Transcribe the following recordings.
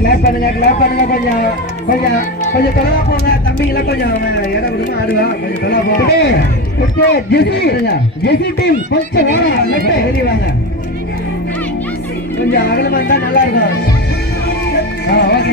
Clap பண்ணுங்க clap பண்ணுங்க கொஞ்சம். கொஞ்சம் கொஞ்சம் தொலைவா போங்க. தம்பிங்கள கொஞ்சம். இடம் கொஞ்சம் தொலைவா போங்க. ஜெசி. கொஞ்சம் அகலமா இருந்தா நல்லா இருக்கும்.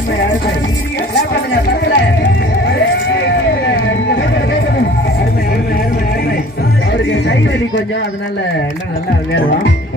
அருமை அருமை அவருக்கு கைவலி கொஞ்சம் அதனால எல்லாம் நல்லா வேறுவான்